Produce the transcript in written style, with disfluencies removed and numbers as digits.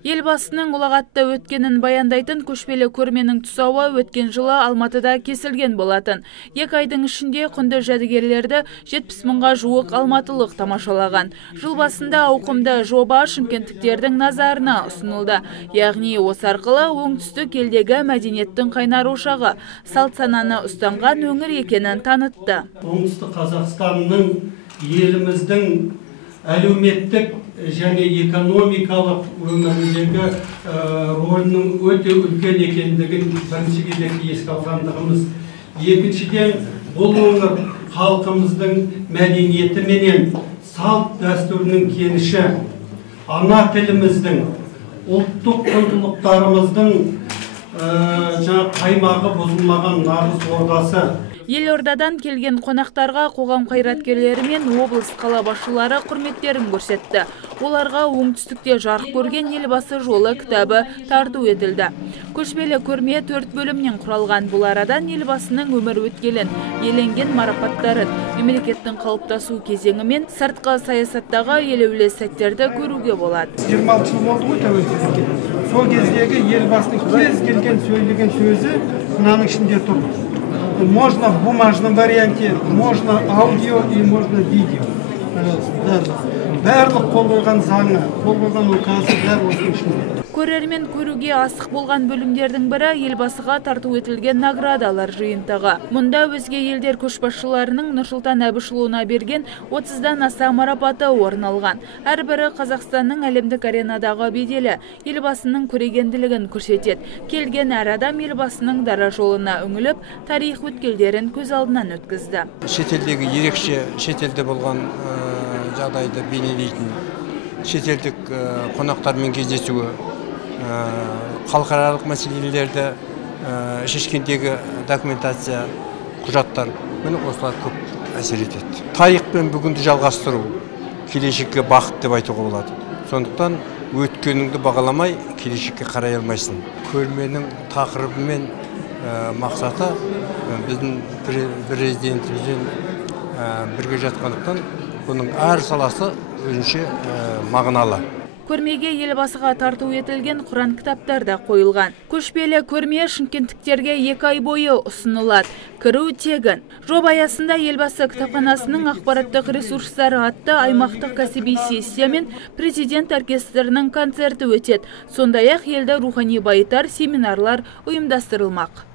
Елбасының ұлағатта өткенін баяндайтын көшпелі көрменің тұсауы өткен жылы Алматыда кесілген болатын. 2 айдың ішінде құнды жәдігерлерді 70 мыңға жуық алматылық тамашалаған. Жыл басында ауқымды жоба шымкенттіктердің назарына ұсынылды. Яғни осы арқылы оңтүстік елдегі мәдениеттің қайнар ошағы, салт сананы ұстанған өңір екенін танытты. Оңтүстік Қазақстанның еліміздің әлеуметтік және экономикалық өміріндегі рөлінің өте үлкен екендігін бірінші кезекте еске алғандығымыз. Екіншіден, бұл өңір халқымыздың мәдениеті менен салт дәстүрінің кеніші, ана тіліміздің, ұлттық құндылықтарымыздың қаймағы бұзылмаған нағыз ордасы. Елордадан келген қонақтарға қоғам қайраткерлері мен облыс қала басшылары құрметтерін көрсетті. Оларға оңтүстікте жарық көрген елбасы жолы кітабы тарту етілді. Көшпелі көрме 4 бөлімнен құралған. Бұл арадан елбасының өмір өткелін, еленген марапаттарын, мемлекеттің қалыптасу кезеңі мен сыртқы саясаттағы елеулі сәттерді көруге болады. 26 жыл болды ғой тәуелсіздікке. Сол кездегі елбасының кез келген сөйлеген сөзі мынаның ішінде тұр. Можно в бумажном варианте, можно аудио и можно видео. Барлық қол қойған заңы, қол қойған указы барлық ішінде. Көрермен көруге асық болған бөлімдердің бірі елбасыға тарту етілген наградалар жиынтығы. Мұнда өзге елдер көшбасшыларының Нұрсұлтан Әбішұлына берген 30-дан аса марапаты орын алған. Әрбірі Қазақстанның әлемдік аренадағы беделі, елбасының көрегенділігін көрсетеді. Келген әр адам елбасының дара жолына үңіліп, тарих өткелдерін көз алдынан өткізді. Шетелдегі ерекше шетелде болған жағдайды бейнелейтін шетелдік қонақтармен кездесуі, халықаралық мәселелерді шешкендегі документация, құжаттар, мені осылар көп әсер етеді. Тарих пен бүгінді жалғастыру келешекке бақыт деп айтуға болады. Сондықтан өткеніңді бағаламай келешекке қарай алмайсың. Көрменің тақырыбы мен мақсаты біздің президентімізбен бірге жатқандықтан бұның әр саласы өзінше мағыналы. Көрмеге елбасыға тарту етілген Құран кітаптар да қойылған. Көшпелі көрме шымкенттіктерге 2 ай бойы ұсынылады. Кіру тегін. Жоба аясында елбасы кітапханасының ақпараттық ресурстары атты аймақтық кәсіби сессия мен президент оркестрінің концерті өтеді. Сондай-ақ елді рухани байытар семинарлар ұйымдастырылмақ.